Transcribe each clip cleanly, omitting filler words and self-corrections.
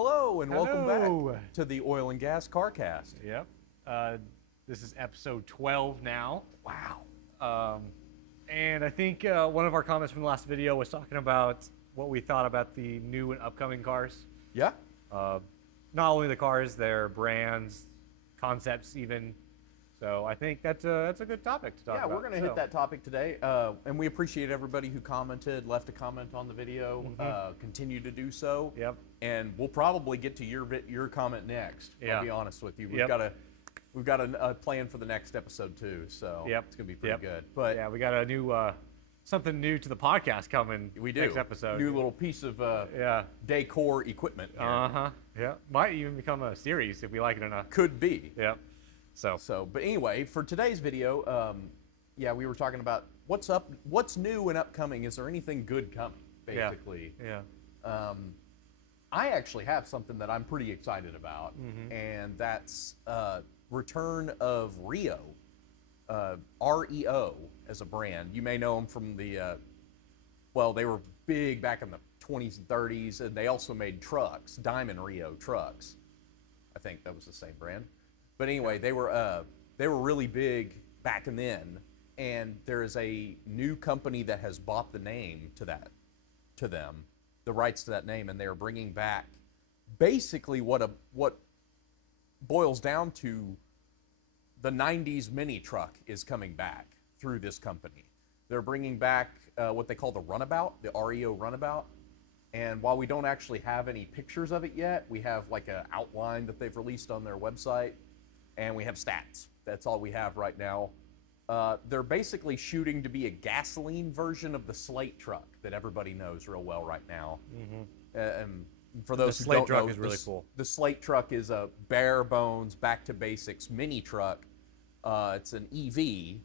Hello and welcome Hello. back to the Oil and Gas Carcast. Yep. This is episode 12 now. Wow. And I think one of our comments from the last video was talking about what we thought about the new and upcoming cars. Yeah? Not only the cars, their brands, concepts even. So I think that's a good topic to talk about. Yeah, we're going to hit that topic today. And we appreciate everybody who commented, left a comment on the video. Continue to do so. Yep. And we'll probably get to your comment next. Yeah. I'll be honest with you. Yep. We've got a plan for the next episode too. So Yep. it's going to be pretty good. But yeah, we got a new something new to the podcast coming. we do. Next episode. New little piece of decor equipment here. Yeah. Might even become a series if we like it enough. Could be. Yep. But anyway, for today's video, we were talking about what's up, what's new and upcoming. Is there anything good coming, basically? Yeah. I actually have something that I'm pretty excited about, and that's return of Rio, REO as a brand. You may know them from the, they were big back in the 20s and 30s, and they also made trucks, Diamond Rio trucks. I think that was the same brand. But anyway, they were really big back then, and there is a new company that has bought the name to them, the rights to that name, and they are bringing back basically what boils down to the 90s mini truck is coming back through this company. They're bringing back what they call the runabout, the REO runabout. And while we don't actually have any pictures of it yet, we have like an outline that they've released on their website. And we have stats. That's all we have right now. They're basically shooting to be a gasoline version of the Slate truck that everybody knows real well right now. And for those who don't know, the Slate truck is really cool. The Slate truck is a bare bones, back to basics mini truck. It's an EV,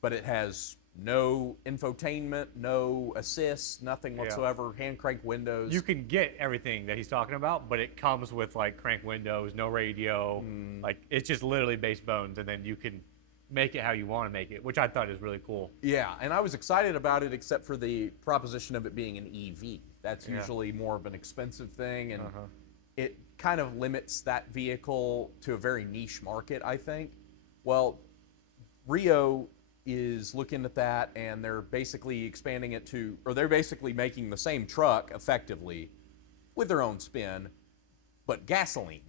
but it has no infotainment, no assists, nothing whatsoever. Hand crank windows. You can get everything that he's talking about, but it comes with like crank windows, no radio. Like it's just literally base bones, and then you can make it how you want to make it, which I thought is really cool. Yeah, and I was excited about it, except for the proposition of it being an EV. That's usually more of an expensive thing, and it kind of limits that vehicle to a very niche market, I think. Well, Rio is looking at that, and they're basically expanding it to, or they're basically making the same truck effectively with their own spin, but gasoline.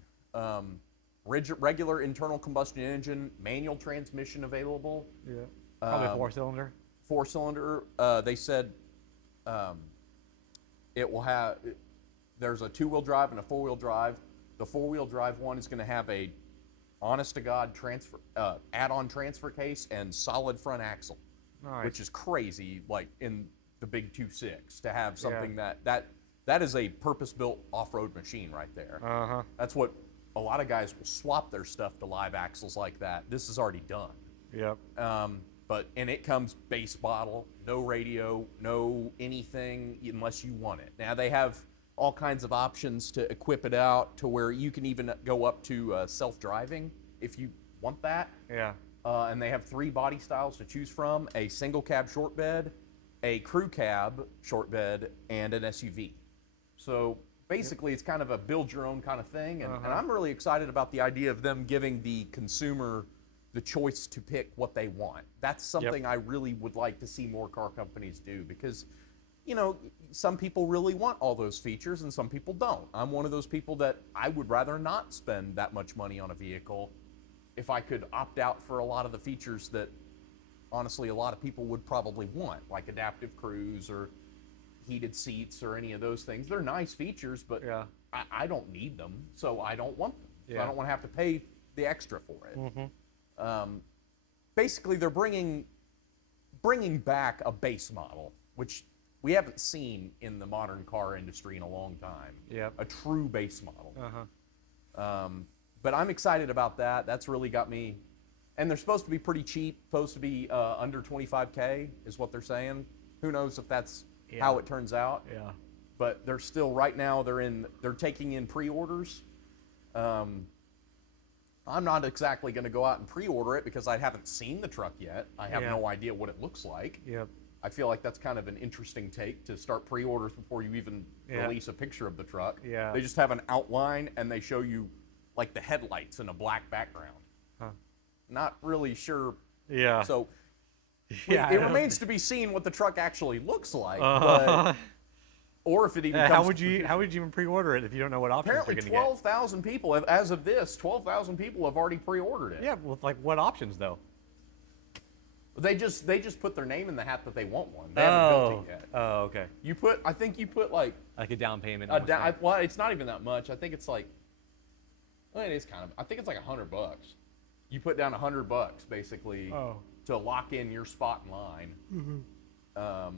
Regular internal combustion engine, manual transmission available. Yeah. Probably four-cylinder. Four-cylinder. They said it will have, there's a two-wheel drive and a four-wheel drive. The four-wheel drive one is going to have a honest-to-God transfer, add-on transfer case and solid front axle, which is crazy, like in the big 2.6, to have something that is a purpose-built off-road machine right there. That's what a lot of guys will swap their stuff to live axles like that. This is already done. Yep. And it comes base model, no radio, no anything unless you want it. Now they have all kinds of options to equip it out to where you can even go up to self-driving if you want that. Yeah. And they have 3 body styles to choose from: a single cab short bed, a crew cab short bed, and an SUV. So basically it's kind of a build your own kind of thing. And I'm really excited about the idea of them giving the consumer the choice to pick what they want. That's something I really would like to see more car companies do, because you know, some people really want all those features and some people don't. I'm one of those people that I would rather not spend that much money on a vehicle if I could opt out for a lot of the features that honestly a lot of people would probably want, like adaptive cruise or heated seats or any of those things. They're nice features, but I don't need them, so I don't want them. So I don't want to have to pay the extra for it. Basically, they're bringing back a base model, which we haven't seen in the modern car industry in a long time. A true base model. But I'm excited about that. That's really got me. And they're supposed to be pretty cheap, supposed to be under 25K is what they're saying. Who knows if that's how it turns out. But they're still, right now, they're taking in pre-orders. I'm not exactly going to go out and pre-order it because I haven't seen the truck yet. I have no idea what it looks like. I feel like that's kind of an interesting take to start pre-orders before you even release a picture of the truck. Yeah. They just have an outline and they show you like the headlights in a black background. Huh. Not really sure. Yeah. So Yeah, it remains to be seen what the truck actually looks like. Uh-huh. But, or if it even comes how would you even pre-order it if you don't know what options Apparently you're going to get? 12,000 people, as of this, 12,000 people have already pre-ordered it. Yeah, well, like what options though? They just put their name in the hat that they want one. They haven't built it yet. Oh, okay. I think you put like Like a down payment. well, it's not even that much. I think it's like, well, it is kind of. I think it's like $100. You put down $100 basically to lock in your spot in line. I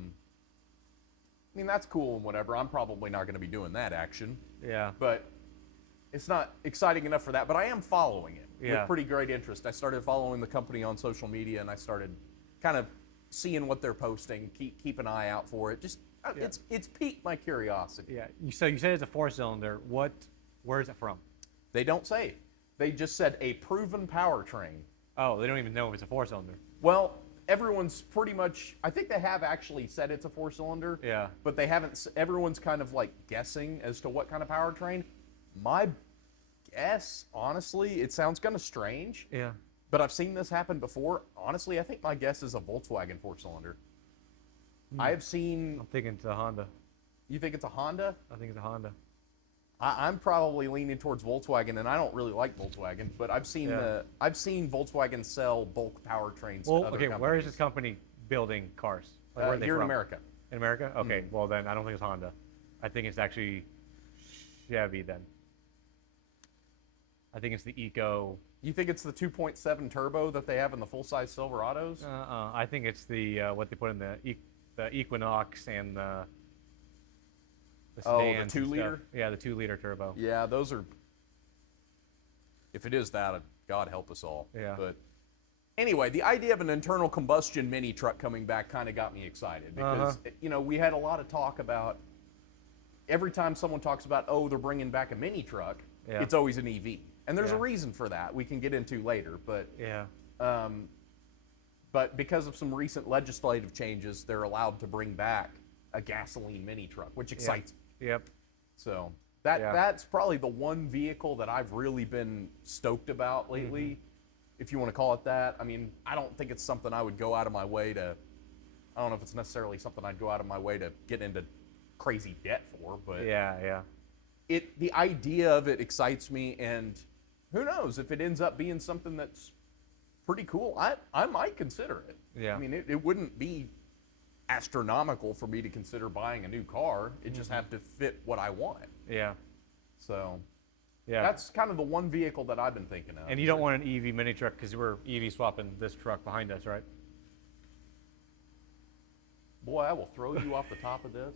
mean, that's cool and whatever. I'm probably not going to be doing that action. Yeah. But it's not exciting enough for that. But I am following it Yeah. with pretty great interest. I started following the company on social media, and I started kind of seeing what they're posting. Keep an eye out for it. Just it's piqued my curiosity. Yeah. So you said it's a 4-cylinder. Where is it from? They don't say. They just said a proven powertrain. Oh, they don't even know if it's a 4-cylinder. Well, everyone's pretty much. I think they have actually said it's a 4-cylinder. Yeah. But they haven't. Everyone's kind of like guessing as to what kind of powertrain. My guess, honestly, it sounds kind of strange. Yeah. But I've seen this happen before. Honestly, I think my guess is a Volkswagen 4-cylinder. I have seen. I'm thinking it's a Honda. You think it's a Honda? I think it's a Honda. I'm probably leaning towards Volkswagen, and I don't really like Volkswagen, but I've seen Volkswagen sell bulk powertrains to other companies. Where is this company building cars? Like, where are they here from? in America. In America? Okay, well then I don't think it's Honda. I think it's actually Chevy then. I think it's the Eco. You think it's the 2.7 turbo that they have in the full-size Silverados? I think it's the what they put in the Equinox and the sedans the 2 and liter? stuff. Yeah, the 2-liter turbo. Yeah, those are. If it is that, God help us all. Yeah. But anyway, the idea of an internal combustion mini truck coming back kind of got me excited because we had a lot of talk about. Every time someone talks about, they're bringing back a mini truck, it's always an EV, and there's a reason for that. We can get into later, but but because of some recent legislative changes, they're allowed to bring back a gasoline mini truck, which excites me. Yep. So that's probably the one vehicle that I've really been stoked about lately, if you want to call it that. I mean, I don't think it's something I would go out of my way to. I don't know if it's necessarily something I'd go out of my way to get into crazy debt for, but the idea of it excites me, and who knows if it ends up being something that's pretty cool. I might consider it. Yeah. I mean, it wouldn't be astronomical for me to consider buying a new car. It just have to fit what I want. Yeah. So yeah, that's kind of the one vehicle that I've been thinking of. And you don't want an EV mini truck because we're EV swapping this truck behind us, right? Boy, I will throw you off the top of this.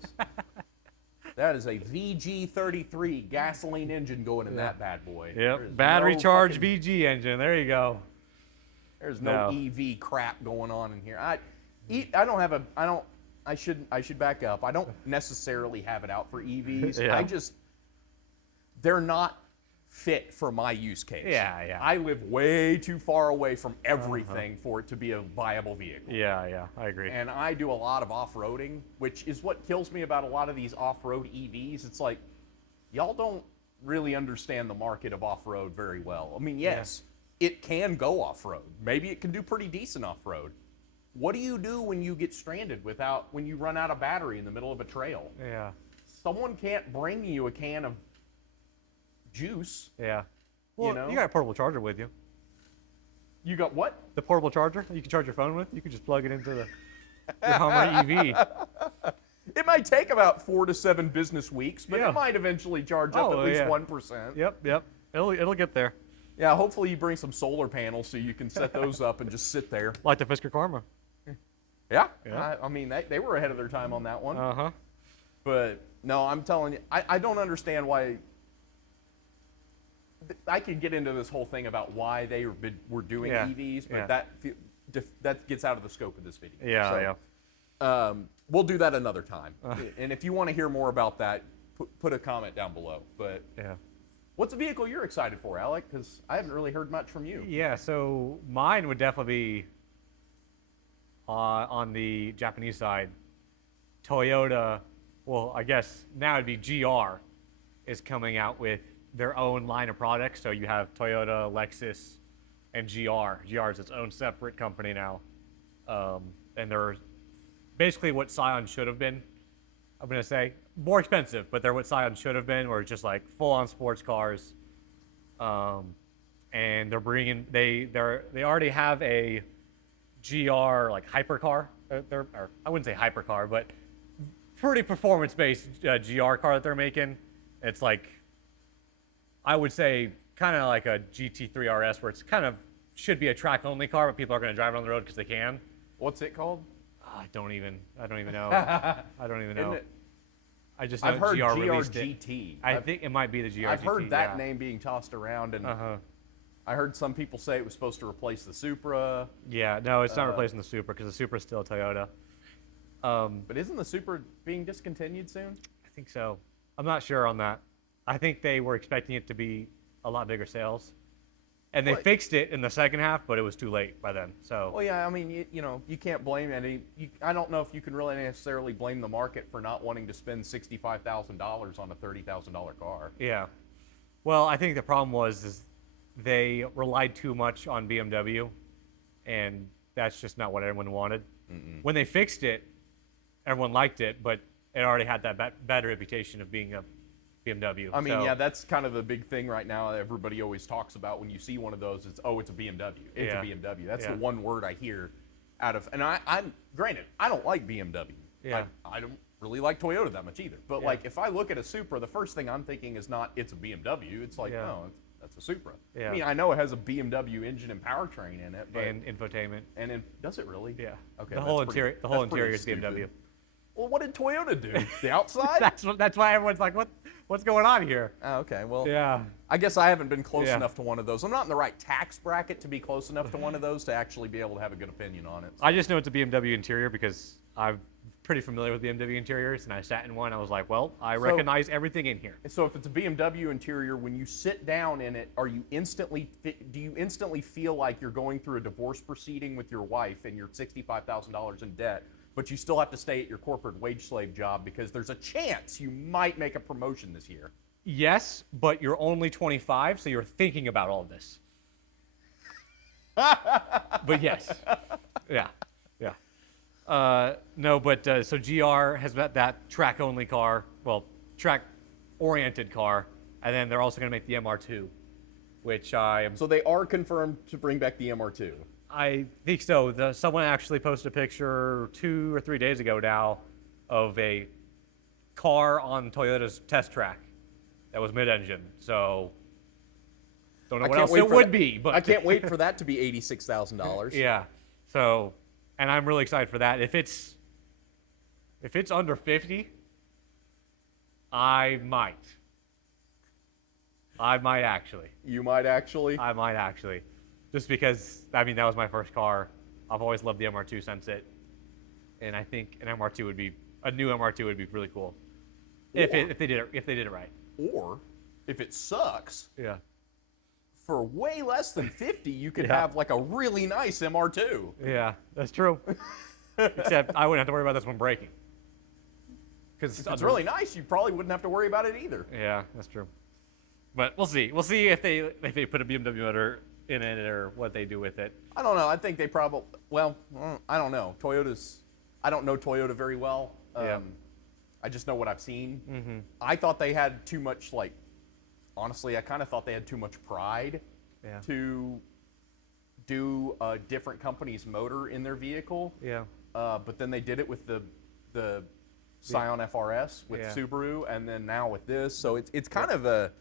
That is a VG33 gasoline engine going in that bad boy. Yep, battery charged VG engine. There you go. There's no EV crap going on in here. I should back up. I don't necessarily have it out for EVs. Yeah. They're not fit for my use case. Yeah. I live way too far away from everything for it to be a viable vehicle. Yeah, I agree. And I do a lot of off-roading, which is what kills me about a lot of these off-road EVs. It's like, y'all don't really understand the market of off-road very well. I mean, yes, it can go off-road. Maybe it can do pretty decent off-road. What do you do when you get stranded when you run out of battery in the middle of a trail? Yeah. Someone can't bring you a can of juice. Yeah. Well, you got a portable charger with you. You got what? The portable charger you can charge your phone with. You can just plug it into your Hummer EV. It might take about 4 to 7 business weeks, but it might eventually charge up at least 1%. Yep. It'll get there. Yeah, hopefully you bring some solar panels so you can set those up and just sit there. Like the Fisker Karma. Yeah. I mean, they were ahead of their time on that one. But no, I'm telling you, I don't understand why. I could get into this whole thing about why they were doing EVs, but that gets out of the scope of this video. We'll do that another time. And if you want to hear more about that, put a comment down below. But what's a vehicle you're excited for, Alec? Because I haven't really heard much from you. Yeah, so mine would definitely be on the Japanese side, Toyota, well, I guess now it'd be GR, is coming out with their own line of products. So you have Toyota, Lexus, and GR. GR is its own separate company now. And they're basically what Scion should have been. I'm going to say more expensive, but they're what Scion should have been, where it's just like full-on sports cars. And they're bringing, they already have a GR like hypercar. Or I wouldn't say hypercar, but pretty performance-based GR car that they're making. It's like, I would say, kind of like a GT3 RS, where it's kind of should be a track-only car, but people are going to drive it on the road because they can. What's it called? I don't even know. I don't even know. I just know I've heard GR released GT. I think it might be the GR I've GT, heard that name being tossed around, and I heard some people say it was supposed to replace the Supra. Yeah, no, it's not replacing the Supra because the Supra is still a Toyota. But isn't the Supra being discontinued soon? I think so. I'm not sure on that. I think they were expecting it to be a lot bigger sales. And they fixed it in the second half, but it was too late by then. So. Well, yeah, I mean, you can't blame any. I don't know if you can really necessarily blame the market for not wanting to spend $65,000 on a $30,000 car. Yeah. Well, I think the problem was they relied too much on BMW, and that's just not what everyone wanted. When they fixed it, everyone liked it, but it already had that bad reputation of being a BMW. I mean, yeah, that's kind of the big thing right now. Everybody always talks about when you see one of those, it's a BMW. It's a BMW. That's the one word I hear out of. And I'm granted, I don't like BMW. Yeah. I don't really like Toyota that much either. But like, if I look at a Supra, the first thing I'm thinking is not it's a BMW. It's like, no, that's a Supra. Yeah. I mean, I know it has a BMW engine and powertrain in it, but and infotainment. Does it really? Yeah. Okay. The whole interior. The whole interior is BMW. Well, what did Toyota do? The outside? That's why everyone's like, what's going on here? Oh, okay. Well, yeah. I guess I haven't been close enough to one of those. I'm not in the right tax bracket to be close enough to one of those to actually be able to have a good opinion on it. I just know it's a BMW interior because I'm pretty familiar with BMW interiors, and I sat in one. I was like, well, I recognize everything in here. So if it's a BMW interior, when you sit down in it, do you instantly feel like you're going through a divorce proceeding with your wife and you're $65,000 in debt, but you still have to stay at your corporate wage slave job because there's a chance you might make a promotion this year? Yes, but you're only 25, so you're thinking about all this. But yes. Yeah. No, but so GR has that track-only car, well, track-oriented car, and then they're also going to make the MR2, which I am... So they are confirmed to bring back the MR2? I think so. Someone actually posted a picture 2 or 3 days ago now of a car on Toyota's test track that was mid-engine. So don't know what else it would be. But I can't wait for that to be $86,000. Yeah. So, and I'm really excited for that. If it's under 50, I might actually. You might actually? I might actually. Just because, I mean, that was my first car. I've always loved the MR2 since it. And I think a new MR2 would be really cool. If they did it right. Or if it sucks. Yeah. For way less than 50, you could have like a really nice MR2. Yeah, that's true. Except I wouldn't have to worry about this one breaking. If it's really nice, you probably wouldn't have to worry about it either. Yeah, that's true. But we'll see. We'll see if they put a BMW motor in it or what they do with it. I don't know. I think they probably, well, I don't know. I don't know Toyota very well. I just know what I've seen. Mm-hmm. I thought they had too much, honestly, I kind of thought they had too much pride to do a different company's motor in their vehicle. Yeah. But then they did it with the Scion FRS with Subaru, and then now with this. So it's kind of a,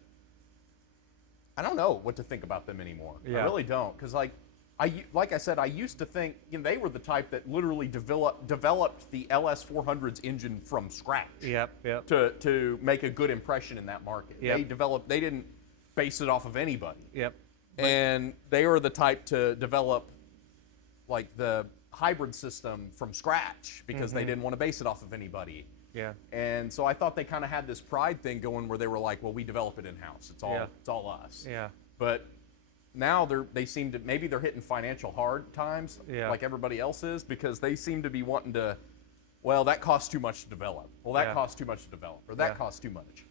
I don't know what to think about them anymore. I really don't, because like I said, I used to think they were the type that literally developed the LS400's engine from scratch. Yep. To make a good impression in that market. Yep. They didn't base it off of anybody. Yep. And they were the type to develop like the hybrid system from scratch because they didn't want to base it off of anybody. Yeah. And so I thought they kind of had this pride thing going where they were like, well, we develop it in-house. It's all us. Yeah. But now they seem to, maybe they're hitting financial hard times Yeah. like everybody else is, because they seem to be wanting to, well, that costs too much to develop. Well, that Yeah. costs too much to develop, or that Yeah. costs too much.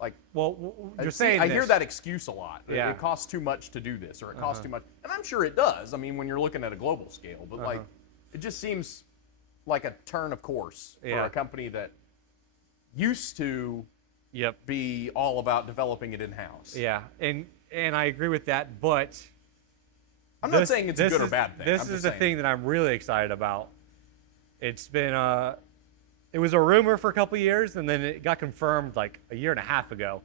Like, Well, you're I saying hear this. that excuse a lot. Yeah. It costs too much to do this, or it costs too much, and I'm sure it does. I mean, when you're looking at a global scale, but like, it just seems like a turn of course for Yeah. a company that used to Yep. be all about developing it in house. Yeah, and I agree with that, but I'm not saying it's a good or bad thing. This I'm is just the saying. thing that I'm really excited about. It's been it was a rumor for a couple years, and then it got confirmed like a year and a half ago.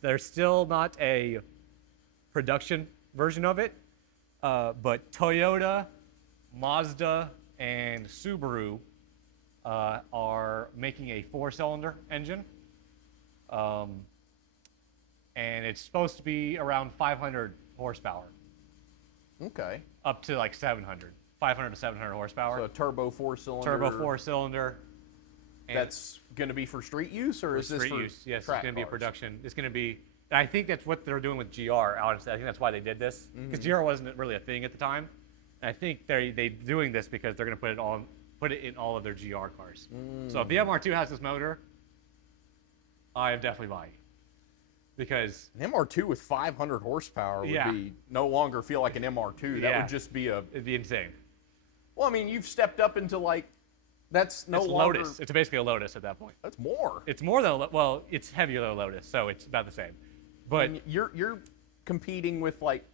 There's still not a production version of it, but Toyota, Mazda, and Subaru are making a 4-cylinder engine. And it's supposed to be around 500 horsepower, Okay. up to like 700, 500 to 700 horsepower. So a turbo 4-cylinder. Turbo 4-cylinder. That's going to be for street use, or is this street for use. Yes, it's track going to be a cars? production. It's going to be, and I think that's what they're doing with GR. Honestly, I think that's why they did this, because GR wasn't really a thing at the time. And I think they're doing this because they're going to put it in all of their GR cars. So if the MR2 has this motor, I am definitely buying. Because An MR2 with 500 horsepower would Yeah. be no longer feel like an MR2. That Yeah. would just be a. it'd be insane. Well, I mean, you've stepped up into like, that's no It's longer. Lotus. It's basically a Lotus at that point. That's more. It's more than well, it's heavier than a Lotus, so it's about the same. But And you're competing with like,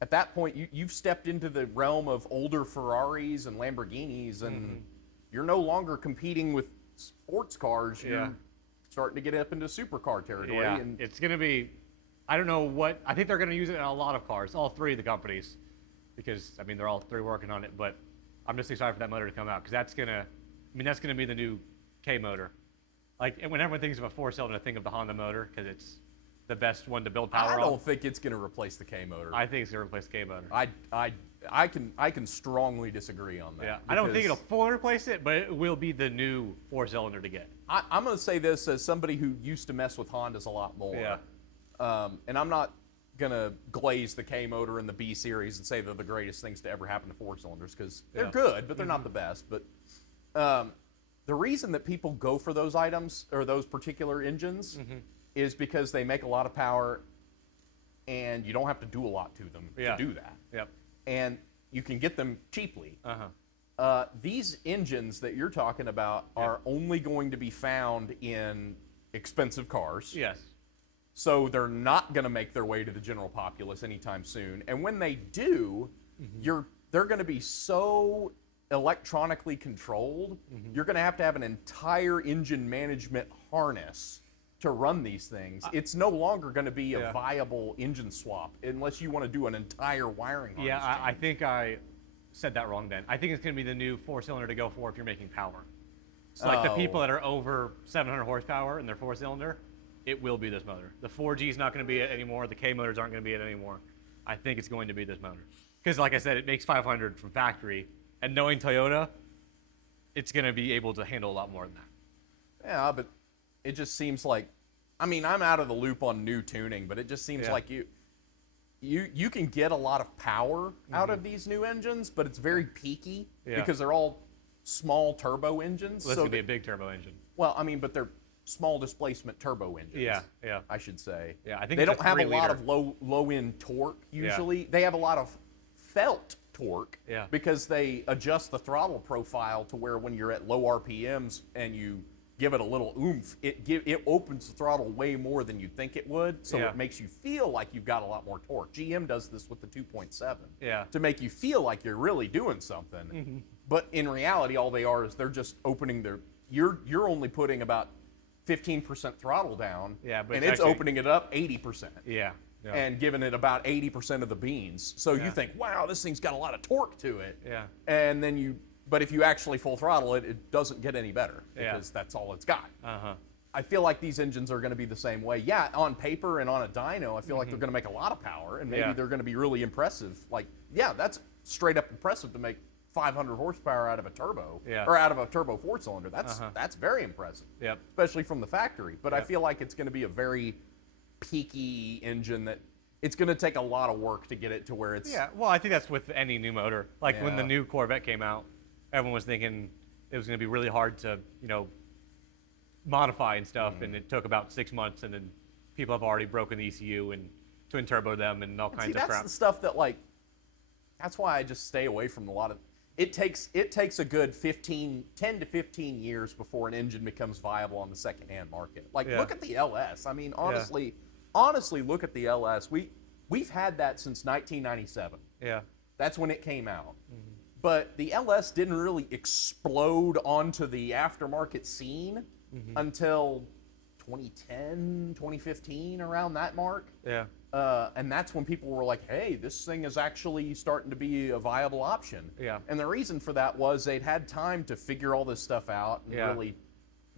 at that point you've stepped into the realm of older Ferraris and Lamborghinis, and you're no longer competing with sports cars. You're Yeah. starting to get up into supercar territory. yeah, And it's going to be. I don't know what. I think they're going to use it in a lot of cars, all three of the companies, because I mean they're all three working on it. But I'm just excited for that motor to come out because that's gonna. I mean that's going to be the new K motor. Like when everyone thinks of a 4-cylinder, think of the Honda motor because it's the best one to build power I on. don't think it's going to replace the K motor. I think it's going to replace the K motor. I can strongly disagree on that. Yeah, I don't think because it'll fully replace it, but it will be the new 4-cylinder to get. I'm going to say this as somebody who used to mess with Hondas a lot more. Yeah. And I'm not going to glaze the K motor and the B series and say they're the greatest things to ever happen to 4-cylinders because they're Yeah. good, but they're not the best. But the reason that people go for those items or those particular engines is because they make a lot of power and you don't have to do a lot to them Yeah. to do that. Yep. And you can get them cheaply. Uh-huh. These engines that you're talking about are only going to be found in expensive cars. Yes. So they're not going to make their way to the general populace anytime soon. And when they do, they're going to be so electronically controlled, you're going to have an entire engine management harness to run these things. It's no longer going to be a Yeah. viable engine swap unless you want to do an entire wiring harness. Yeah, I change. think I said that wrong then. I think it's going to be the new 4-cylinder to go for if you're making power. So like the people Oh. that are over 700 horsepower and they're 4-cylinder, it will be this motor. The 4G is not going to be it anymore. The K motors aren't going to be it anymore. I think it's going to be this motor. Because like I said, it makes 500 from factory. And knowing Toyota, it's going to be able to handle a lot more than that. Yeah, but it just seems like, I mean, I'm out of the loop on new tuning, but it just seems Yeah. like you can get a lot of power out of these new engines, but it's very peaky Yeah. because they're all small turbo engines. Well, this so would be they- a big turbo engine. well, I mean, but they're small displacement turbo engines. Yeah, yeah. I should say. Yeah, I think they it's a don't have a lot 3-liter. of low end torque usually. They have a lot of felt torque Yeah. because they adjust the throttle profile to where when you're at low RPMs and you give it a little oomph, it opens the throttle way more than you'd think it would, so Yeah. it makes you feel like you've got a lot more torque. GM does this with the 2.7 Yeah. to make you feel like you're really doing something. But in reality, all they are is they're just opening their. You're only putting about 15% throttle down, Yeah, but and it's it's actually- opening it up 80%. Yeah. Yeah. And giving it about 80% of the beans. So Yeah. you think, wow, this thing's got a lot of torque to it. Yeah. And then but if you actually full throttle it, it doesn't get any better Yeah. because that's all it's got. Uh-huh. I feel like these engines are going to be the same way. Yeah, on paper and on a dyno, I feel like they're going to make a lot of power, and maybe Yeah. they're going to be really impressive. Like, yeah, that's straight up impressive to make 500 horsepower out of a turbo, Yeah. or out of a turbo 4-cylinder. That's very impressive, Yep. especially from the factory. But I Yep. feel like it's going to be a very peaky engine that it's going to take a lot of work to get it to where it's. Yeah, well, I think that's with any new motor. Like when the Yeah. new Corvette came out, everyone was thinking it was going to be really hard to, modify and stuff, and it took about 6 months, and then people have already broken the ECU and twin turbo them and all kinds See, of that's crap. the stuff that that's why I just stay away from a lot of. It takes a good 10 to 15 years before an engine becomes viable on the secondhand market. Yeah. Look at the LS. I mean, honestly, look at the LS. We've had that since 1997. Yeah. That's when it came out. But the LS didn't really explode onto the aftermarket scene until 2010, 2015, around that mark. Yeah. And that's when people were like, hey, this thing is actually starting to be a viable option. Yeah. And the reason for that was they'd had time to figure all this stuff out and Yeah. really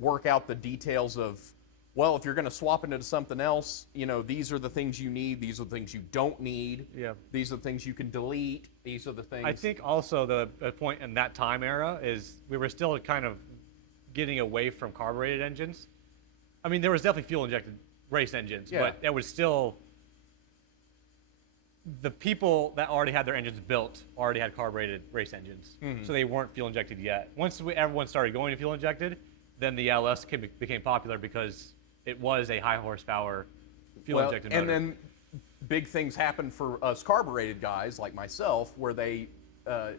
work out the details of, well, if you're going to swap into something else, these are the things you need. These are the things you don't need. Yeah. These are the things you can delete. These are the things. I think also the point in that time era is we were still kind of getting away from carbureted engines. I mean, there was definitely fuel-injected race engines, Yeah. but there was still the people that already had their engines built already had carbureted race engines, so they weren't fuel-injected yet. Once everyone started going to fuel-injected, then the LS became popular because it was a high-horsepower fuel-injected motor. And then big things happened for us carbureted guys like myself, where they,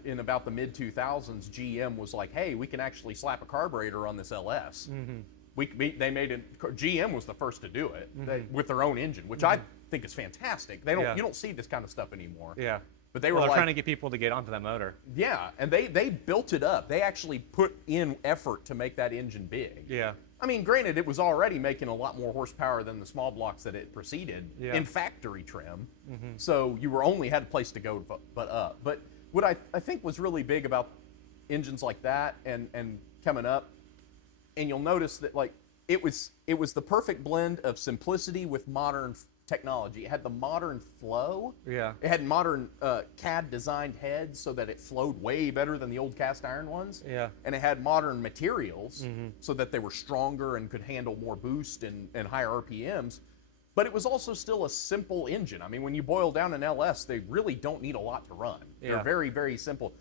in about the mid-2000s, GM was like, hey, we can actually slap a carburetor on this LS. They made it. GM was the first to do it with their own engine, which I think is fantastic. You don't see this kind of stuff anymore. Yeah. But they Well, were they're like, trying to get people to get onto that motor. yeah, and they built it up. They actually put in effort to make that engine big. Yeah. I mean, granted, it was already making a lot more horsepower than the small blocks that it preceded in factory trim. So you only had a place to go but up. But what I think was really big about engines like that and coming up, and you'll notice that it was the perfect blend of simplicity with modern technology. It had the modern flow. Yeah. It had modern CAD designed heads so that it flowed way better than the old cast iron ones. Yeah. And it had modern materials so that they were stronger and could handle more boost and higher RPMs. But it was also still a simple engine. I mean, when you boil down an LS, they really don't need a lot to run. Yeah. They're very, very simple.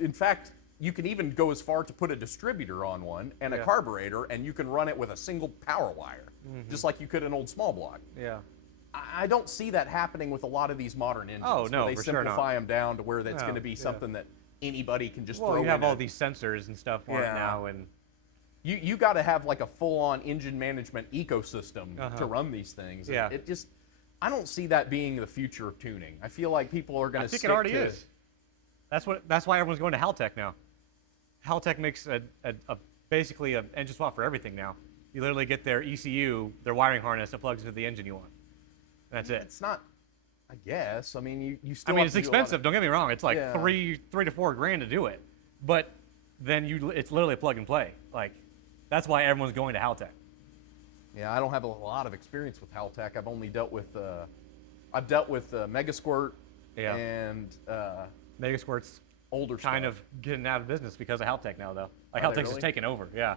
In fact, you can even go as far to put a distributor on one and a carburetor, and you can run it with a single power wire, just like you could an old small block. Yeah. I don't see that happening with a lot of these modern engines. Oh, no, where they for sure not. simplify them down to where that's No, going to be yeah. something that anybody can just Well, throw you have in all a- these sensors and stuff on it Yeah. now, and You got to have like a full-on engine management ecosystem to run these things. Yeah. It just, I don't see that being the future of tuning. I feel like people are going I to think stick it already to, is. That's why everyone's going to Haltech now. Haltech makes basically an engine swap for everything now. You literally get their ECU, their wiring harness that plugs into the engine you want. That's it. It's not, I guess. I mean, you still I mean, have it's to do a lot of- expensive. Don't get me wrong. It's like Yeah. three to four grand to do it, but then it's literally plug and play. Like, that's why everyone's going to Haltech. Yeah, I don't have a lot of experience with Haltech. I've only dealt with, I've dealt with Megasquirt Yeah. and Megasquirt's older kind stuff. of getting out of business because of Haltech now, though. Like, Are they Haltech's really? just taken over. Yeah.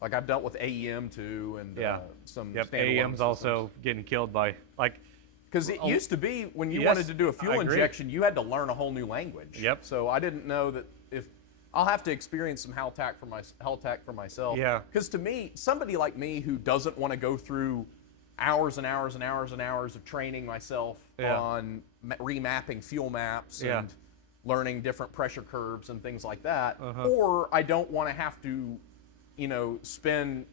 Like I've dealt with AEM too, and Yeah. some Yep. standalone AEM's also getting killed by like. because it used to be when you Yes, wanted to do a I fuel agree. injection, you had to learn a whole new language. Yep. So I didn't know that if I'll have to experience some Haltech for myself. Yeah. Because to me, somebody like me who doesn't want to go through hours and hours and hours and hours of training myself Yeah. on remapping fuel maps Yeah. and learning different pressure curves and things like that, Uh-huh. or I don't want to have to, spend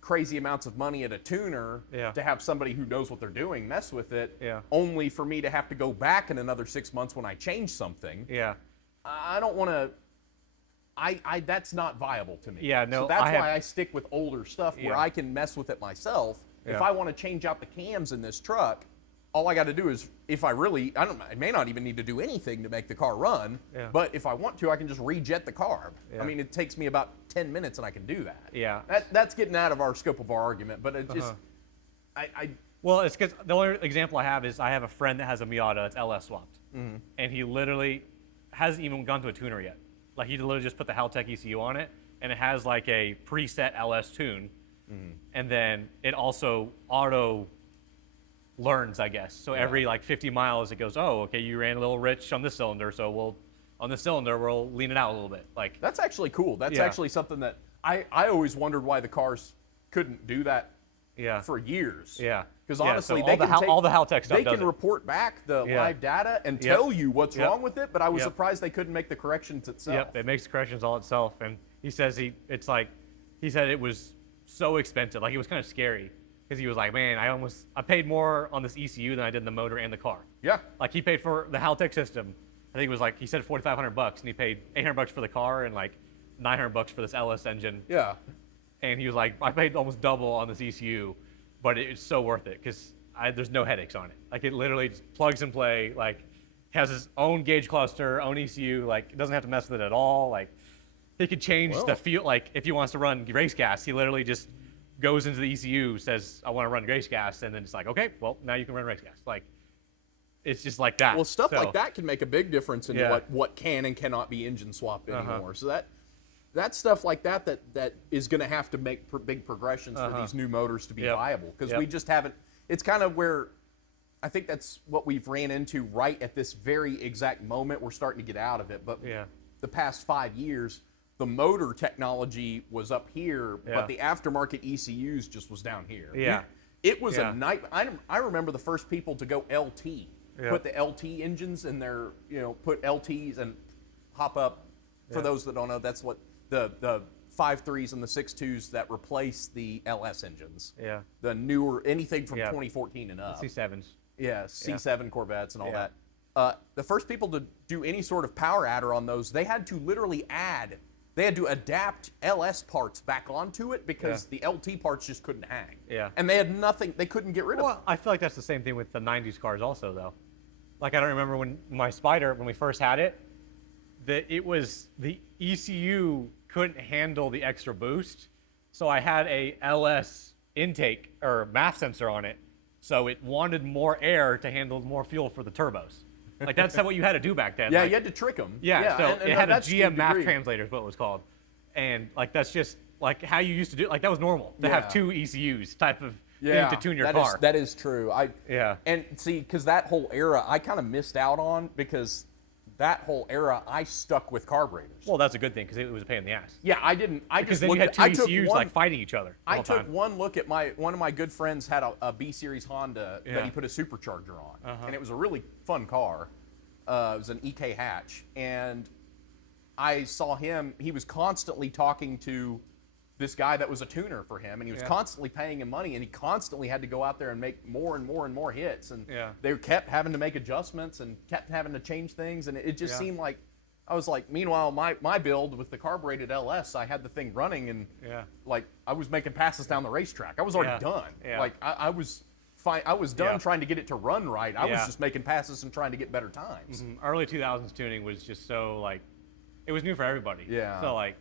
crazy amounts of money at a tuner Yeah. to have somebody who knows what they're doing mess with it, Yeah. only for me to have to go back in another 6 months when I change something. Yeah. I don't want to. That's not viable to me. Yeah, no, So that's I have- why I stick with older stuff where Yeah. I can mess with it myself. If Yeah. I want to change out the cams in this truck, all I got to do is, I may not even need to do anything to make the car run. Yeah. But if I want to, I can just rejet the carb. Yeah. I mean, it takes me about 10 minutes and I can do that. Yeah. That's getting out of our scope of our argument, but it just, Uh-huh. Well, it's because the only example I have is I have a friend that has a Miata that's LS swapped, and he literally hasn't even gone to a tuner yet. Like, he literally just put the Haltech ECU on it, and it has like a preset LS tune, and then it also auto learns, I guess. So every like 50 miles, it goes, oh, okay, you ran a little rich on this cylinder, so on this cylinder, we'll lean it out a little bit. Like That's actually cool. That's Yeah. actually something that I always wondered why the cars couldn't do that yeah, for years. yeah. Because Yeah, honestly, so they all the can take, all the Haltech stuff they does can it. report back the Yeah. live data and Yep. tell you what's Yep. wrong with it, but I was Yep. surprised they couldn't make the corrections itself. Yep, it makes the corrections all itself. And he says he said it was so expensive. Like it was kind of scary because he was like, man, I paid more on this ECU than I did in the motor and the car. Yeah. Like he paid for the Haltech system. I think it was like he said $4,500, and he paid $800 for the car and like $900 for this LS engine. Yeah. And he was like, I paid almost double on this ECU, but it's so worth it because there's no headaches on it. Like it literally just plugs and play. Like has his own gauge cluster, own ECU. Like it doesn't have to mess with it at all. Like he could change the feel. Like if he wants to run race gas, he literally just goes into the ECU, says, I want to run race gas, and then it's like, okay, well now you can run race gas. Like it's just like that. Well, stuff So, like that can make a big difference in Yeah. what can and cannot be engine swapped Uh-huh. anymore. So that stuff like that is going to have to make big progressions for these new motors to be Yep. viable, because Yep. we just haven't. It's kind of where I think that's what we've ran into right at this very exact moment. We're starting to get out of it, but Yeah. the past 5 years, the motor technology was up here, Yeah. but the aftermarket ECUs just was down here. Yeah. It was Yeah. a night. I remember the first people to go LT, Yeah. put the LT engines in their, put LTs and hop up. For Yeah. those that don't know, that's what the 5.3s and the 6.2s that replace the LS engines. Yeah. The newer, anything from Yeah. 2014 and up. C7s. Yeah, C7 Corvettes and all Yeah. that. The first people to do any sort of power adder on those, they had to literally they had to adapt LS parts back onto it because Yeah. the LT parts just couldn't hang. Yeah. And they had nothing, they couldn't get rid of it. Well, I feel like that's the same thing with the 90s cars also, though. Like, I don't remember when my Spider, when we first had it, that it was the ECU couldn't handle the extra boost. So I had a LS intake or MAF sensor on it. So it wanted more air to handle more fuel for the turbos. Like, that's what you had to do back then. Yeah, like, you had to trick them. Yeah, so it had a that's to GM MAF degree. translator is what it was called. And, like, that's just, like, how you used to do it. Like, that was normal to Yeah. have two ECUs type of Yeah, thing to tune your that car. is- that is true. Yeah. And see, because that whole era, I kind of missed out on, because that whole era, I stuck with carburetors. Well, that's a good thing because it was a pain in the ass. Yeah, I didn't. I Because just then you looked had at, two I took ECUs one, like fighting each other. the I whole took time. one look at one of my good friends had a B series Honda that Yeah. he put a supercharger on, Uh-huh. and it was a really fun car. It was an EK hatch, and I saw him. He was constantly talking to this guy that was a tuner for him, and he was Yeah. constantly paying him money, and he constantly had to go out there and make more and more and more hits, and Yeah. they kept having to make adjustments and kept having to change things, and it just Yeah. seemed like. I was like, meanwhile, my build with the carbureted LS, I had the thing running, and Yeah. like I was making passes down the racetrack. I was already Yeah. done. Yeah. Like I was fine. I was done Yeah. trying to get it to run right. I was Yeah. just making passes and trying to get better times. Early 2000s tuning was just so like, it was new for everybody. Yeah. So like,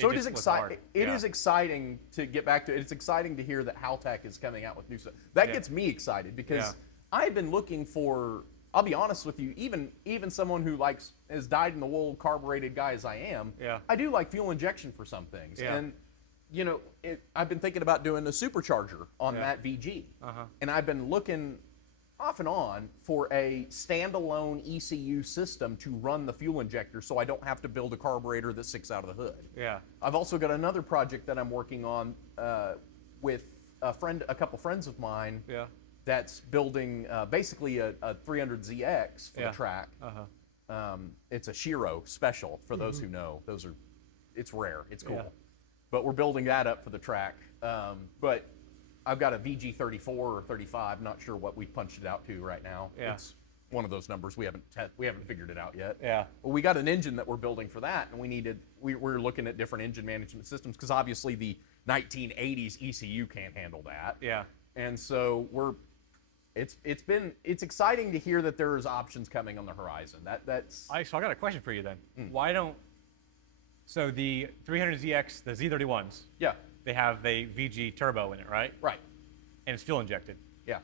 So it just is was exciting. hard. It Yeah. is exciting to get back to. It's exciting to hear that Haltech is coming out with new stuff. That Yeah. gets me excited because Yeah. I've been looking for. I'll be honest with you. Even someone who likes as dyed in the wool carbureted guy as I am, Yeah. I do like fuel injection for some things. Yeah. And I've been thinking about doing a supercharger on Yeah. that VG, Uh-huh. and I've been looking off and on for a standalone ECU system to run the fuel injector, so I don't have to build a carburetor that sticks out of the hood. Yeah. I've also got another project that I'm working on with a couple friends of mine. Yeah. That's building basically a 300ZX for Yeah. the track. Uh-huh. It's a Shiro special for those who know. It's rare. It's cool. Yeah. But we're building that up for the track. But I've got a VG34 or 35. Not sure what we've punched it out to right now. Yeah. It's one of those numbers we haven't figured it out yet. Yeah. Well, we got an engine that we're building for that, and we're looking at different engine management systems because obviously the 1980s ECU can't handle that. Yeah. And so it's exciting to hear that there's options coming on the horizon. So I got a question for you then. So the 300ZX, the Z31s, yeah, they have a VG turbo in it, right? right, And it's fuel injected. yeah.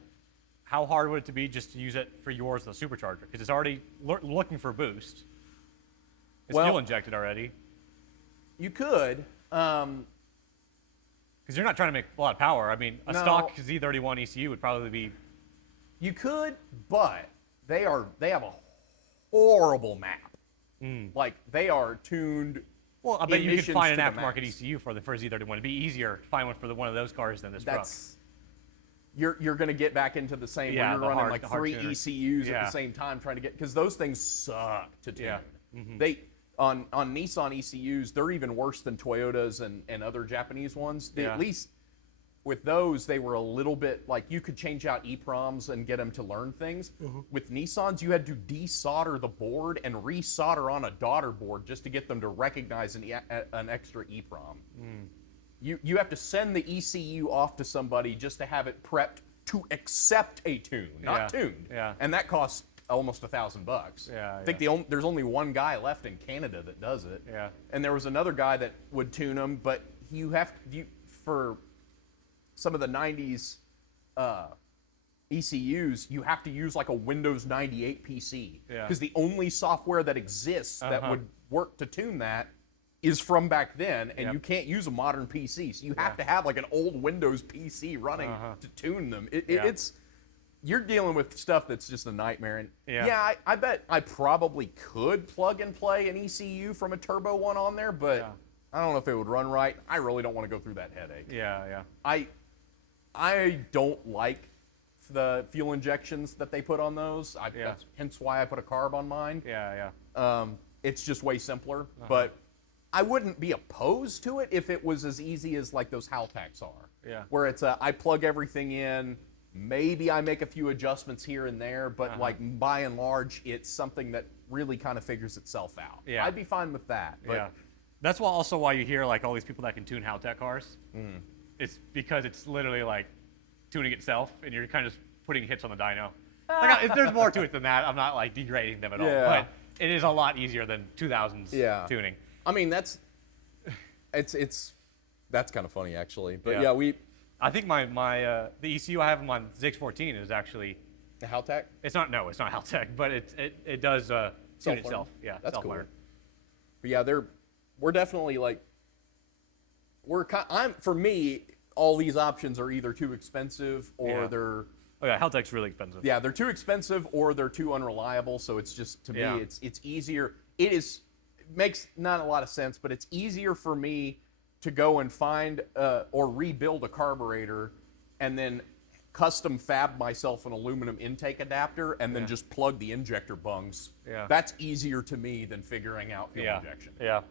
How hard would it be just to use it for yours, the supercharger? Because it's already looking for boost. It's Well- fuel injected already. You could. Because you're not trying to make a lot of power. I mean, a No. stock Z31 ECU would probably be You could, but they have a horrible map. Like they are tuned. Well, I bet you could emissions find to an the aftermarket max. ECU for either one. It'd be easier to find one for one of those cars than this truck. You're going to get back into the same Yeah, where the you're running hard- like the hard 3 tuner. ECUs at Yeah. the same time trying to get, because those things suck to tune. Yeah. They on Nissan ECUs, they're even worse than Toyotas and other Japanese ones. Yeah. At least with those, they were a little bit like you could change out EPROMs and get them to learn things. With Nissans, you had to desolder the board and resolder on a daughter board just to get them to recognize an extra EPROM. You have to send the ECU off to somebody just to have it prepped to accept a tune, not tuned. Yeah. And that costs almost $1,000. Yeah, I think there's only one guy left in Canada that does it. Yeah. And there was another guy that would tune them, but for some of the 90s ECUs, you have to use like a Windows 98 PC. Yeah. Because the only software that exists that would work to tune that is from back then, and Yep. you can't use a modern PC. So you have to have like an old Windows PC running to tune them. It's you're dealing with stuff that's just a nightmare. And I bet I probably could plug and play an ECU from a turbo one on there, but I don't know if it would run right. I really don't want to go through that headache. Yeah. I don't like the fuel injections that they put on those. That's hence why I put a carb on mine. Yeah. It's just way simpler, but I wouldn't be opposed to it if it was as easy as like those Haltechs are. Yeah. Where it's I plug everything in, maybe I make a few adjustments here and there, but like by and large, it's something that really kind of figures itself out. Yeah. I'd be fine with that. But Yeah. That's also why you hear like all these people that can tune Haltech cars. It's because it's literally like tuning itself, and you're kind of just putting hits on the dyno. Like, there's more to it than that. I'm not like degrading them at all, but it is a lot easier than 2000s tuning. I mean, that's kind of funny actually. But Yeah. I think the ECU I have on my ZX 14 is actually the Haltech. it's not Haltech, but it does tune Self-learn. itself. Yeah, That's cool. self-learn. But yeah, we're definitely like for me, all these options are either too expensive or they're Oh yeah, Haltech's really expensive. yeah, they're too expensive or they're too unreliable. So it's just to me, it's easier. It makes not a lot of sense, but it's easier for me to go and find or rebuild a carburetor and then custom fab myself an aluminum intake adapter and then just plug the injector bungs. Yeah. That's easier to me than figuring out fuel injection. Yeah.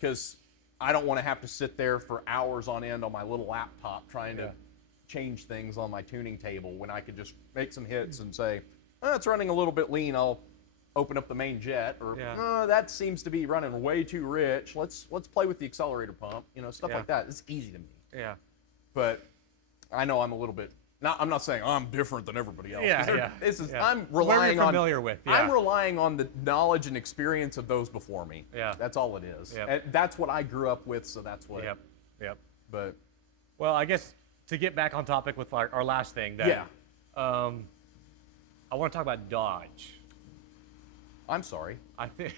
Because I don't want to have to sit there for hours on end on my little laptop trying to change things on my tuning table when I could just make some hits and say, oh, it's running a little bit lean, I'll open up the main jet, or oh, that seems to be running way too rich, let's play with the accelerator pump, stuff like that. It's easy to me. Yeah. But I know I'm a little bit, I'm not saying I'm different than everybody else. 'cause Yeah. I'm relying Where you're familiar with. Yeah. I'm relying on the knowledge and experience of those before me. Yeah. That's all it is. Yep. And that's what I grew up with, so that's what. Yep. But Well, I guess to get back on topic with our last thing, that I want to talk about Dodge. I'm sorry. I think,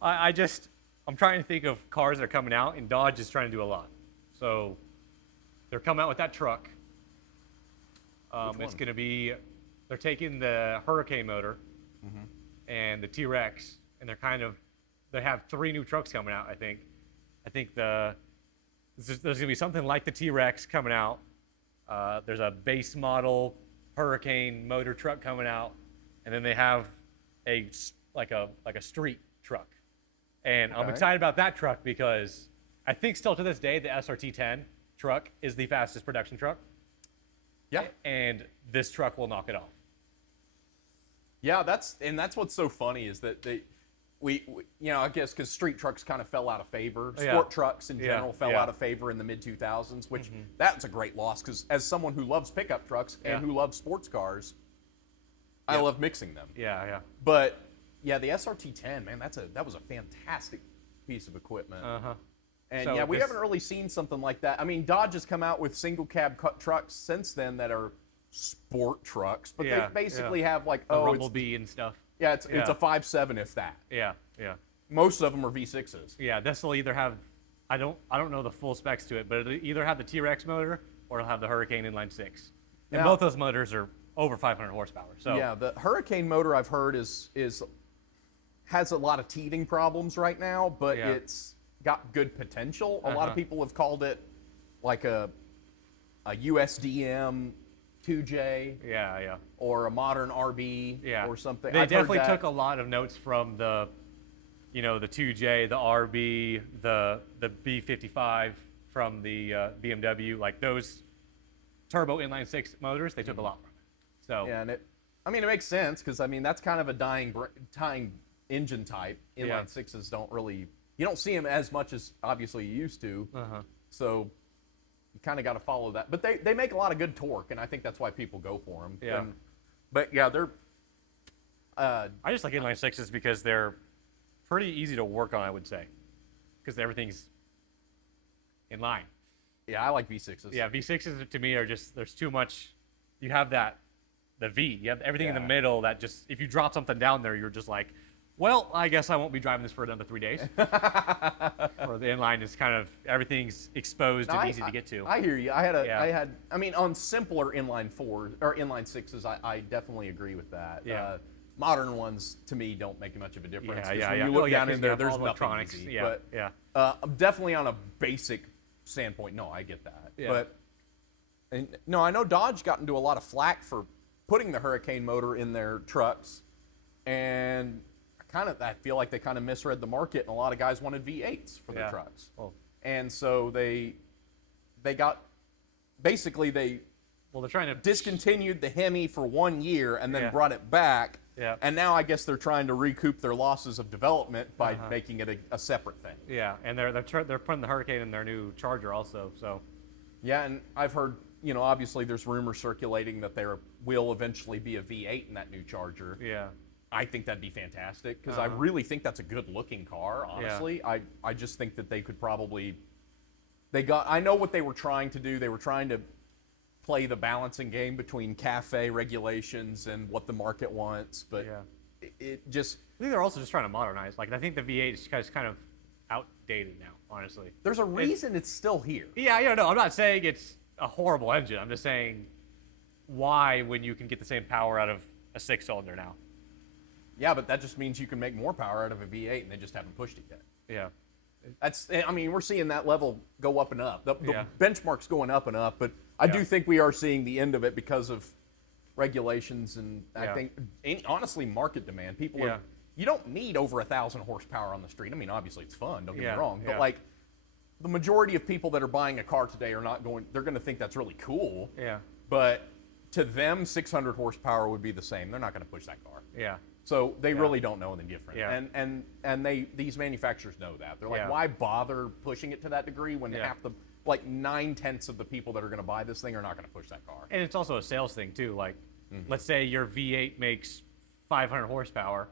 I'm trying to think of cars that are coming out, and Dodge is trying to do a lot. So they're coming out with that truck. It's going to be, they're taking the Hurricane motor and the T-Rex, and they have 3 new trucks coming out, I think. I think there's going to be something like the T-Rex coming out. There's a base model Hurricane motor truck coming out, and then they have a street truck. And I'm excited about that truck because I think still to this day the SRT10 truck is the fastest production truck. Yeah. And this truck will knock it off. Yeah, that's what's so funny is that I guess because street trucks kind of fell out of favor. Sport trucks in general fell out of favor in the mid 2000s, which that's a great loss because as someone who loves pickup trucks and who loves sports cars, I love mixing them. Yeah. But yeah, the SRT10, man, that was a fantastic piece of equipment. And So we haven't really seen something like that. I mean, Dodge has come out with single cab trucks since then that are sport trucks, but they basically have like the Rumblebee and stuff. Yeah, it's a 5.7 if that. Yeah. Most of them are V6s. Yeah, this will either have, I don't know the full specs to it, but it'll either have the T-Rex motor or it'll have the Hurricane inline 6. And Now- both those motors are over 500 horsepower. So Yeah, the Hurricane motor I've heard has a lot of teething problems right now, but Yeah. it's got good potential. A lot of Uh-huh. people have called it like a USDM 2J yeah. or a modern RB Yeah. or something. They I've heard definitely that. took a lot of notes from the 2J, the RB, the B55 from the BMW, like those turbo inline six motors. They took a lot from it. So Yeah, and it makes sense because that's kind of a dying engine type. Inline Yeah. sixes you don't see them as much as obviously you used to. Uh-huh. So you kind of got to follow that. But they make a lot of good torque, and I think that's why people go for them. Yeah. But yeah, they're. I just like inline sixes because they're pretty easy to work on, I would say, because everything's in line. Yeah, I like V6s. Yeah, V6s to me are just, there's too much. You have the V. You have everything in the Yeah. middle that just, if you drop something down there, you're just like, well, I guess I won't be driving this for another 3 days. Or the inline is kind of, everything's exposed and easy to get to. I hear you. Yeah. On simpler inline fours or inline sixes, I definitely agree with that. Yeah. Modern ones to me don't make much of a difference. 'cause Yeah. When you Well, look yeah, down 'cause in you there, have there's all the nothing electronics. easy. Yeah, But yeah. I'm definitely on a basic standpoint. No, I get that. Yeah. No, I know Dodge got into a lot of flack for putting the Hurricane motor in their trucks, and I feel like they kind of misread the market, and a lot of guys wanted V8s for their Yeah. trucks. Well, And so they well, they're trying to discontinued the Hemi for 1 year and then Yeah. brought it back. Yeah. And now I guess they're trying to recoup their losses of development by making it a separate thing. Yeah, and they're putting the Hurricane in their new Charger also. So Yeah, and I've heard, obviously there's rumors circulating that there will eventually be a V8 in that new Charger. yeah, I think that'd be fantastic because I really think that's a good looking car, honestly. I just think that they could probably I know what they were trying to do. They were trying to play the balancing game between CAFE regulations and what the market wants, but Yeah. it just I think they're also just trying to modernize. Like I think the V8 is kind of outdated now, honestly. there's a reason it's still here. Yeah, no, I'm not saying it's a horrible engine. I'm just saying why when you can get the same power out of a 6-cylinder now. Yeah, but that just means you can make more power out of a V8 and they just haven't pushed it yet. Yeah, We're seeing that level go up and up. The Yeah. benchmark's going up and up, but I Yeah. do think we are seeing the end of it because of regulations and I Yeah. think, honestly, market demand. People Yeah. you don't need over 1,000 horsepower on the street. Obviously it's fun, don't get Yeah, me wrong, but yeah. like the majority of people that are buying a car today they're going to think that's really cool. yeah, But to them, 600 horsepower would be the same. They're not going to push that car. yeah, So they really don't know any different. Yeah. And these manufacturers know that. They're like, Yeah. why bother pushing it to that degree when Yeah. half the, like 9/10 of the people that are going to buy this thing are not going to push that car. and it's also a sales thing too. Like, let's say your V8 makes 500 horsepower,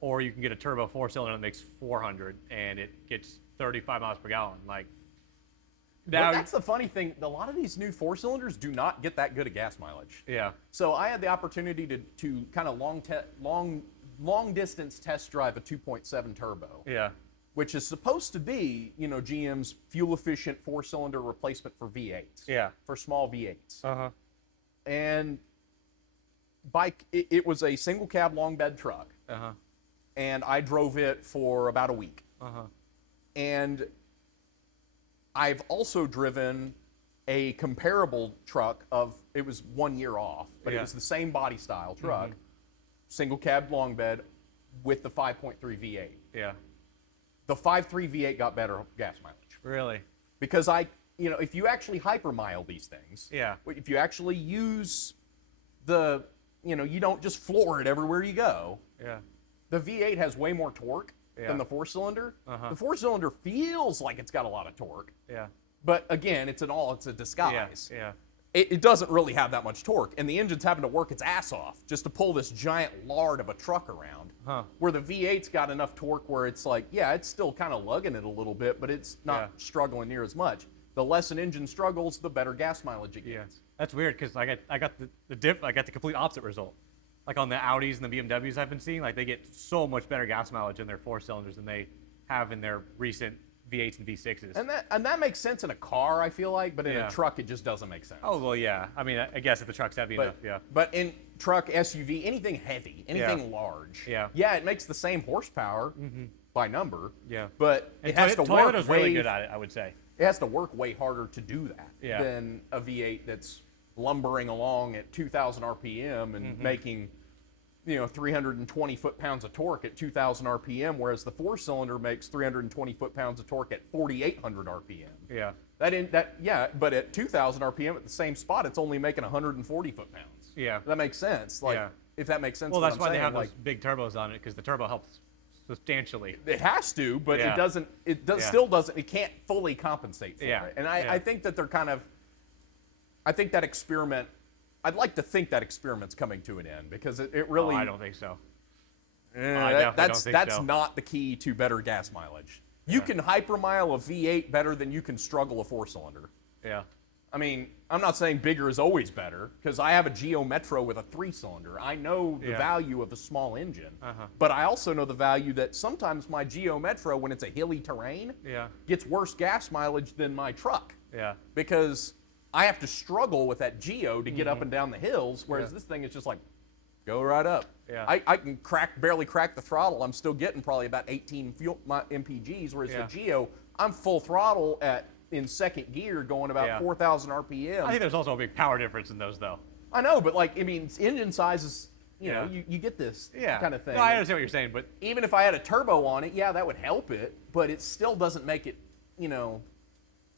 or you can get a turbo 4-cylinder that makes 400 and it gets 35 miles per gallon. Like, But now, that's the funny thing. A lot of these new 4-cylinders do not get that good of gas mileage. yeah, So I had the opportunity to kind of long distance test drive a 2.7 turbo. yeah, Which is supposed to be, GM's fuel-efficient 4-cylinder replacement for V8s. Yeah. For small V8s. uh-huh, And it was a single cab long bed truck. uh-huh, And I drove it for about a week. uh-huh, And I've also driven a comparable truck it was 1 year off, but it Yeah. was the same body style truck, single cab long bed with the 5.3 V8. yeah, The 5.3 V8 got better gas mileage. really, Because if you actually hypermile these things, Yeah. if you actually use you don't just floor it everywhere you go. yeah, The V8 has way more torque Yeah. than the 4-cylinder. Uh-huh. The 4-cylinder feels like it's got a lot of torque, yeah, but again, it's a disguise. yeah, It doesn't really have that much torque, and the engine's having to work its ass off just to pull this giant lard of a truck around. Huh. Where the V8's got enough torque where it's like, yeah, it's still kind of lugging it a little bit, but it's not Yeah. struggling near as much. The less an engine struggles, the better gas mileage it yeah. gets. That's weird because I got the complete opposite result. Like on the Audis and the BMWs I've been seeing, like they get so much better gas mileage in their 4-cylinders than they have in their recent V8s and V6s. And that makes sense in a car, I feel like, but in Yeah. a truck, it just doesn't make sense. Oh well, yeah. I mean, I guess if the truck's heavy enough, yeah. But in truck, SUV, anything heavy, anything large, Yeah. it makes the same horsepower by number. Yeah. But And it has to work Toyota's way really good at it, I would say. It has to work way harder to do that Yeah. than a V8 that's lumbering along at 2,000 RPM and making, 320 foot-pounds of torque at 2,000 RPM, whereas the four-cylinder makes 320 foot-pounds of torque at 4,800 RPM. Yeah. But at 2,000 RPM at the same spot, it's only making 140 foot-pounds. Yeah. That makes sense. Like, Yeah. if that makes sense. Well, what that's I'm why they saying, have like, those big turbos on it, because the turbo helps substantially. It has to, but Yeah. it doesn't. It does, Yeah. still doesn't. It can't fully compensate for Yeah. it. And Yeah. I think that they're kind of. I think that experiment. I'd like to think that experiment's coming to an end because it really. I don't think so. I That's definitely don't think that's so. not the key to better gas mileage. You can hypermile a V8 better than you can struggle a four-cylinder. Yeah. I mean, I'm not saying bigger is always better because I have a Geo Metro with a three-cylinder. I know the Yeah. value of a small engine, Uh-huh. but I also know the value that sometimes my Geo Metro, when it's a hilly terrain, Yeah. gets worse gas mileage than my truck Yeah. because I have to struggle with that Geo to get up and down the hills, whereas Yeah. this thing is just like, go right up. Yeah. I can barely crack the throttle. I'm still getting probably about 18 MPGs, whereas Yeah. the Geo, I'm full throttle in second gear going about Yeah. 4,000 RPM. I think there's also a big power difference in those, though. I know, but like, I mean, engine sizes, you know, Yeah. you get this Yeah. kind of thing. No, I understand what you're saying, but Even if I had a turbo on it, yeah, that would help it, but it still doesn't make it,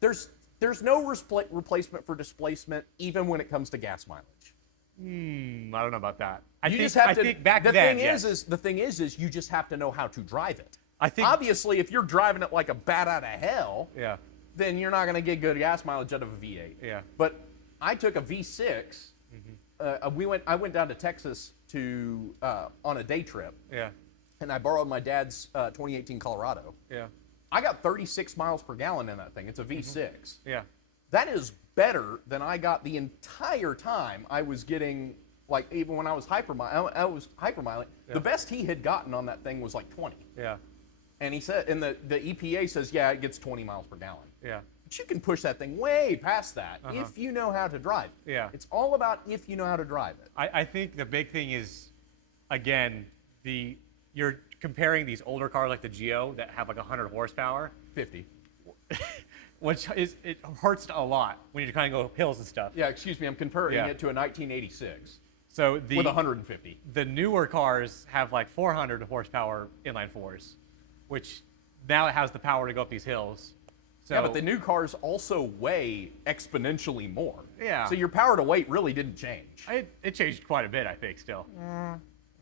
there's no replacement for displacement even when it comes to gas mileage. I don't know about that. I You think, just have I to. think back the then, thing yes. the thing is you just have to know how to drive it. I think- Obviously, if you're driving it like a bat out of hell, Yeah. then you're not going to get good gas mileage out of a V8. Yeah. But I took a V6. I went down to Texas to on a day trip, Yeah. and I borrowed my dad's 2018 Colorado. Yeah. I got 36 miles per gallon in that thing. It's a V6. Yeah. That is better than I got the entire time I was getting. Like, even when I was hypermiling, the best he had gotten on that thing was like 20. Yeah. And he said, and the EPA says, yeah, it gets 20 miles per gallon. Yeah. But you can push that thing way past that if you know how to drive. Yeah. It's all about if you know how to drive it. I think the big thing is, again, you're comparing these older cars like the Geo that have like 100 horsepower, 50. it hurts a lot when you're trying to go hills and stuff. Yeah, excuse me, I'm comparing Yeah. it to a 1986 So with 150. the newer cars have like 400 horsepower inline fours, which now it has the power to go up these hills. So, Yeah, but the new cars also weigh exponentially more. Yeah. So your power to weight really didn't change. it changed quite a bit, I think, still.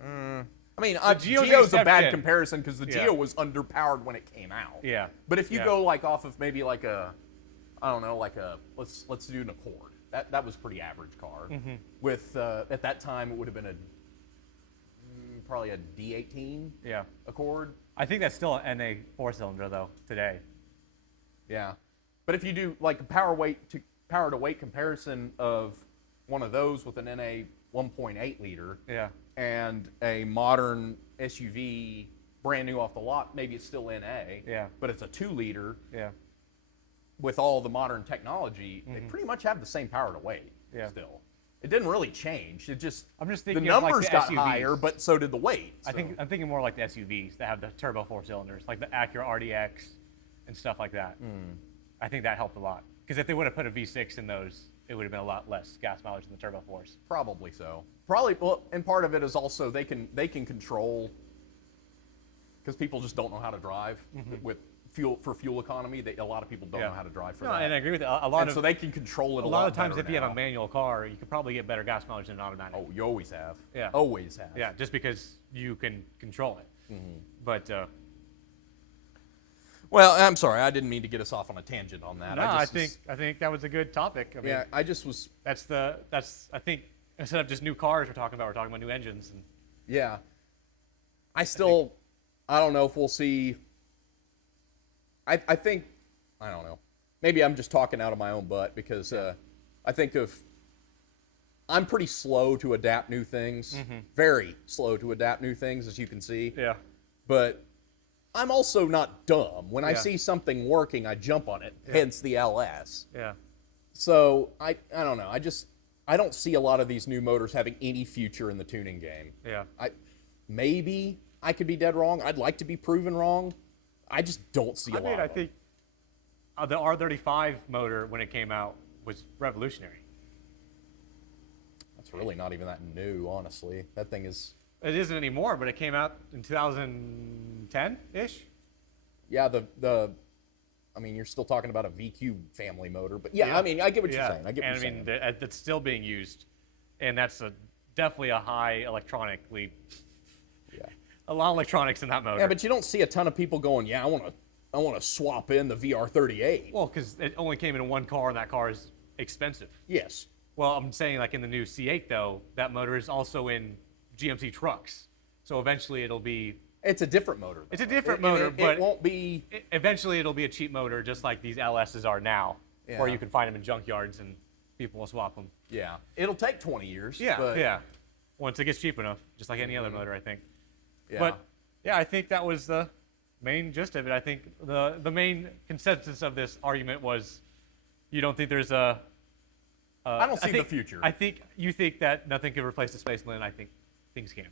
I mean, Geo's Geo's a bad exception. comparison because the Yeah. Geo was underpowered when it came out. Yeah. But if you Yeah. go like off of maybe like a, I don't know, like a let's do an Accord. That was a pretty average car. Mm-hmm. With at that time it would have been probably a D18 Yeah. Accord. I think that's still an NA four-cylinder, though, today. Yeah. But if you do like a power to weight comparison of one of those with an NA 1.8 liter Yeah. and a modern SUV brand new off the lot, maybe it's still NA, Yeah. but it's a 2 liter Yeah. with all the modern technology, they pretty much have the same power to weight Yeah. still. It didn't really change. It just I'm just the thinking of, like, numbers the got SUVs. higher, but so did the weight. I'm thinking more like the SUVs that have the turbo four-cylinders, like the Acura RDX and stuff like that. I think that helped a lot. Because if they would have put a V6 in those, it would have been a lot less gas mileage than the turbo fours. Probably so. Probably, well, and part of it is also they can control, because people just don't know how to drive with fuel economy. A lot of people don't know how to drive for No, that. and I agree with that. A lot And of so they can control it a lot of times better if you have now. a manual car, you could probably get better gas mileage than an automatic. Oh, you always have. Yeah. Always have. Yeah, just because you can control it. But Well, I'm sorry. I didn't mean to get us off on a tangent on that. no, I I just was- think that was a good topic. I mean, Yeah, I just was. that's I think instead of just new cars we're talking about new engines. And Yeah. I don't know if we'll see. I think, I don't know. Maybe I'm just talking out of my own butt because I think I'm pretty slow to adapt new things. Very slow to adapt new things, as you can see. yeah, But I'm also not dumb. When I Yeah. see something working, I jump on it. Hence the LS. Yeah. So I don't know. I don't see a lot of these new motors having any future in the tuning game. Yeah. Maybe I could be dead wrong. I'd like to be proven wrong. I just don't see a lot. I of them. think the R35 motor when it came out was revolutionary. That's really not even that new, honestly. That thing is. It isn't anymore, but it came out in 2010-ish. Yeah, I mean, you're still talking about a VQ family motor, but yeah, I mean, I get what you're saying. I get what you're saying. That's still being used, and that's definitely a high electronically. Yeah. A lot of electronics in that motor. Yeah, but you don't see a ton of people going, yeah, I want to swap in the VR38. Well, because it only came in one car, and that car is expensive. Yes. Well, I'm saying like in the new C8 though, that motor is also in GMC trucks, so eventually it'll be. It's a different motor. It's a different motor, but it won't be. Eventually, it'll be a cheap motor, just like these LSs are now, Yeah. where you can find them in junkyards and people will swap them. Yeah. It'll take 20 years. Yeah, but, yeah. Once it gets cheap enough, just like any other motor, I think. Yeah. But yeah, I think that was the main gist of it. I think the main consensus of this argument was, you don't think there's a. I don't see the future. I think you think that nothing can replace displacement. I think things can.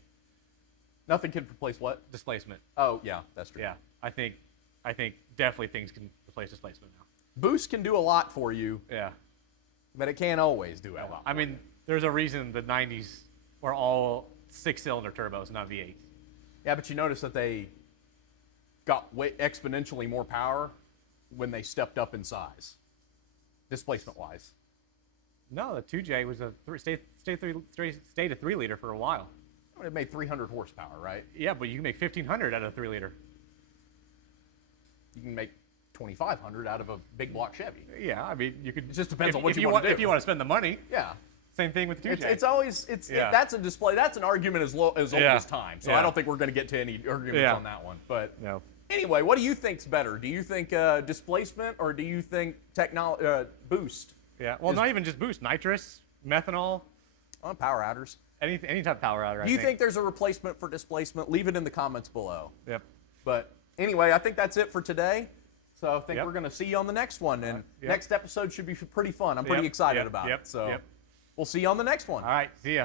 Nothing can replace what? Displacement. Oh, yeah, that's true. Yeah, I think definitely things can replace displacement now. Boost can do a lot for you, Yeah. but it can't always do a lot. I mean, there's a reason the 90s were all 6-cylinder turbos, not V8s. Yeah, but you notice that they got exponentially more power when they stepped up in size, displacement-wise. No, the 2J was a stayed a 3-liter for a while. It made 300 horsepower, right? Yeah, but you can make 1,500 out of a 3-liter. You can make 2,500 out of a big block Chevy. Yeah, I mean, you could. It just depends on what if you want to do. If you want to spend the money. Yeah. Same thing with the 2J. It's always Yeah. that's a display. That's an argument as old Yeah. as time. So Yeah. I don't think we're going to get to any arguments Yeah. on that one. But No. anyway, what do you think's better? Do you think displacement or do you think boost? Yeah. Well, not even just boost. Nitrous, methanol, Power adders. any type of power adder. Do you think there's a replacement for displacement? Leave it in the comments below. Yep. But anyway, I think that's it for today. So I think Yep. we're going to see you on the next one. And Yep. next episode should be pretty fun. I'm pretty Yep. excited Yep. about Yep. it. So Yep. we'll see you on the next one. All right. See ya.